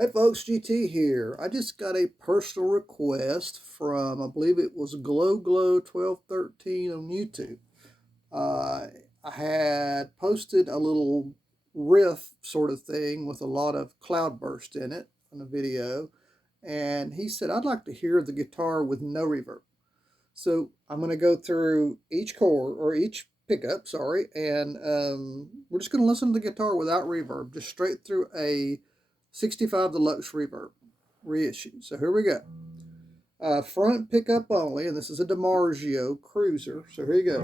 Hey folks, GT here. I just got a personal request from, I believe it was Glow 1213 on YouTube. I had posted a little riff sort of thing with a lot of cloudburst in it in the video, and he said, I'd like to hear the guitar with no reverb. So I'm going to go through each chord, or each pickup, sorry, and we're just going to listen to the guitar without reverb, just straight through a 65 Deluxe reverb reissue. So here we go. Front pickup only, and this is a DiMarzio Cruiser. So here you go.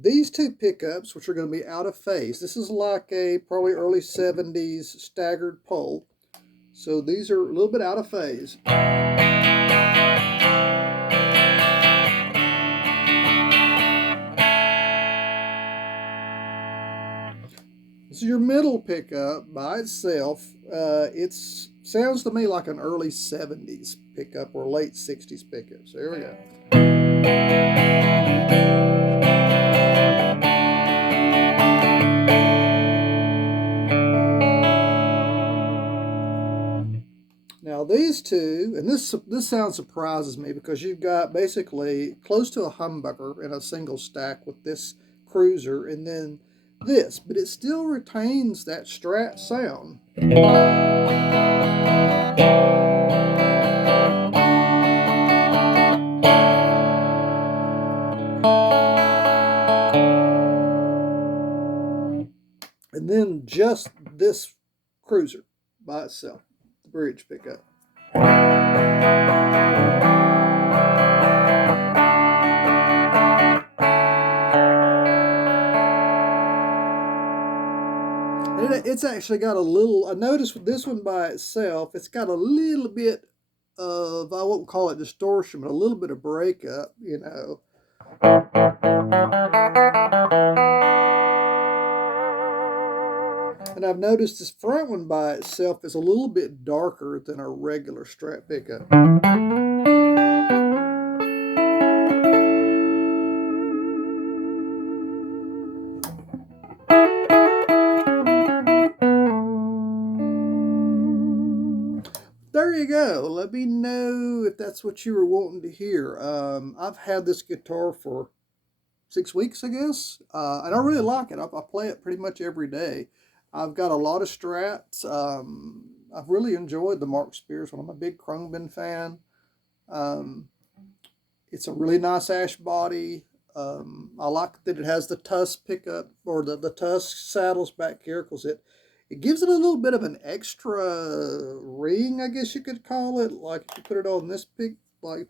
These two pickups, which are going to be out of phase, this is like a probably early 70s staggered pole. So these are a little bit out of phase. This is your middle pickup by itself. It sounds to me like an early 70s pickup or late 60s pickup. So here we go. Now these two, and this sound surprises me because you've got basically close to a humbucker in a single stack with this Cruiser, and then this, but it still retains that Strat sound. And then just this Cruiser by itself, the bridge pickup. It's actually got a little, I noticed with this one by itself, it's got a little bit of, I won't call it distortion, but a little bit of breakup, you know. And I've noticed this front one by itself is a little bit darker than a regular Strat pickup. There you go. Let me know if that's what you were wanting to hear. I've had this guitar for 6 weeks, I guess, and I really like it. I play it pretty much every day. I've got a lot of Strats. I've really enjoyed the Mark Spears one. I'm a big Khruangbin fan. It's a really nice ash body. I like that it has the tusk pickup, or the tusk saddles back here, because it gives it a little bit of an extra ring, I guess you could call it. Like if you put it on this pick, like.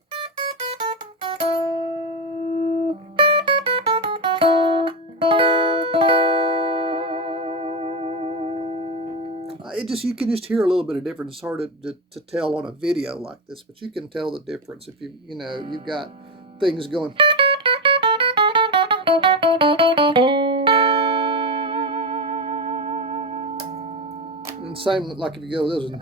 You can just hear a little bit of difference. It's hard to tell on a video like this, but you can tell the difference if you've got things going. And same like if you go with this one.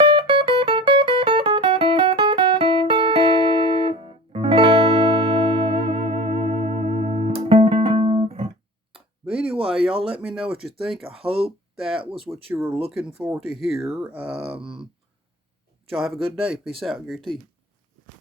But anyway, y'all let me know what you think. I hope that was what you were looking for to hear. Y'all have a good day. Peace out. Gary T.